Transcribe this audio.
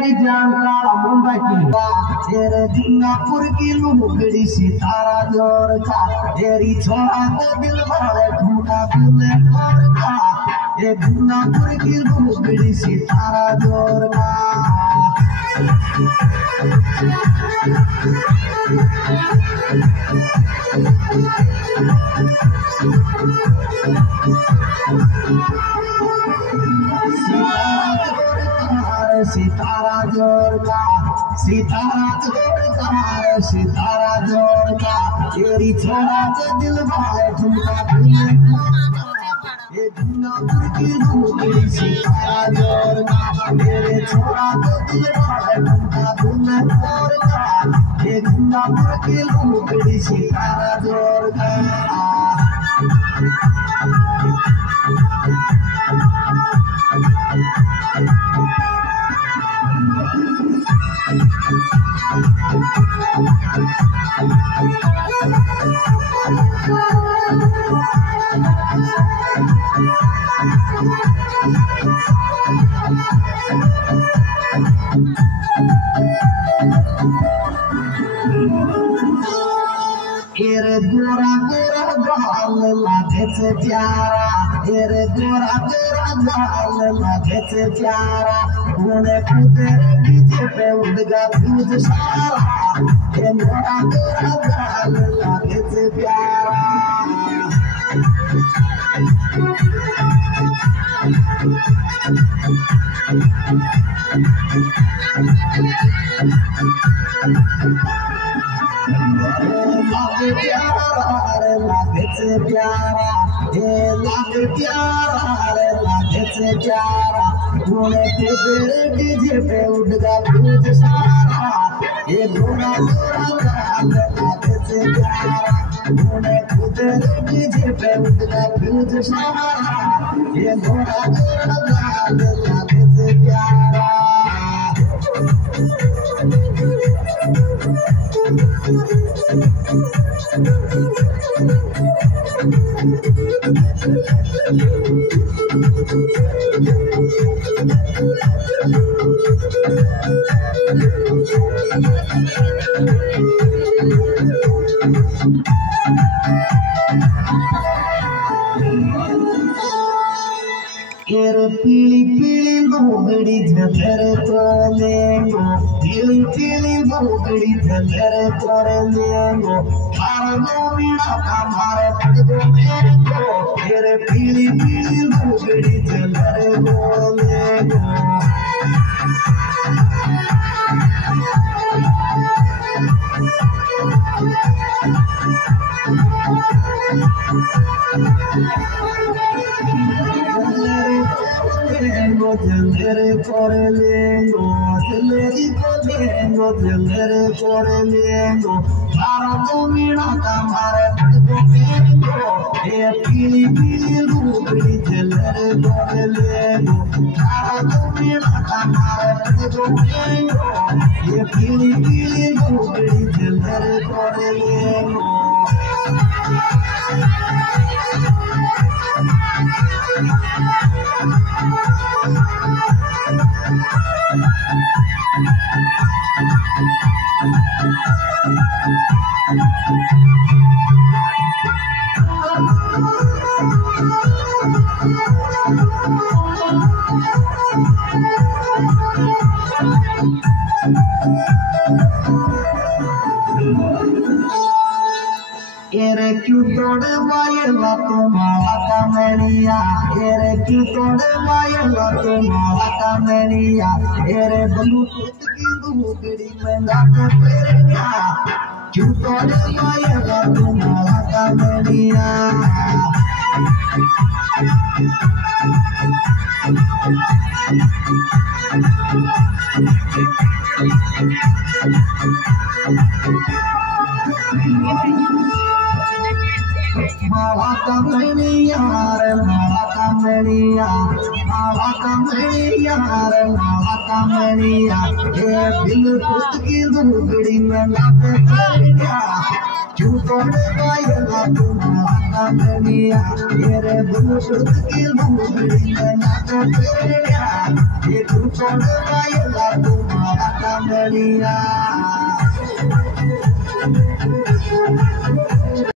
मेरी जान काला मुंडा की तेरे दिनापुर की लुगड़ी सितारा जोर का तेरी छोरा तो दिल भरे ठुमका दिले और का ये दिनापुर की लुगड़ी सितारा जोर का सितारा जोर का सितारा जोर का तेरी छोरा के दिल वाले ठुमका दिले ये दिनापुर की लुगड़ी सितारा जोर का तेरे छोरा के दिल वाले ठुमका दिले और का ये दिनापुर की लुगड़ी सितारा जोर का तेरे गोरा गोरा गाल लागे से प्यारा तेरे गोरा गोरा गाल लागे से प्यारा उन्हें तेरे डीजे पे उड़गा दूध सारा ये गोरा गोरा गाल लागे से प्यारा लागे से प्यारा ये लागे से प्यारा उन्हें तेरे डीजे पे उड़गा दूध सारा ये गोरा गोरा गाल लागे से प्यारा उन्हें तेरे डीजे पे उड़गा दूध सारा ये गोरा गोरा गाल लागे से प्यारा तेरे पीली पीली लुगड़ी झलरे तोलेंगो पीली पीली लुगड़ी झलरे तोलेंगो थारो मीना का मारे पड़गो मेरे को तेरे पीली पीली लुगड़ी झलरे तोलेंगो Jaldere kore lengo, jalderi kore lengo, tharo to meena kamare pudgo mengo, ye pili pili lugdi jaldere kore lengo, tharo to meena kamare pudgo mengo, ye pili pili lugdi jaldere kore lengo. Ere kyutode mayela to malaka meniya ere kyutode mayela to malaka meniya ere bluetooth ki lugdi menda ko perenya kyutode mayela to malaka meniya malaka meniya ye bluetooth ki lugdi menda ko perenya kyutode mayela to malaka मनिया मेरे Bluetooth की लूबड़ी में ना तो तेरे ये तू छोड़ पाएगा तुम्हारा मनिया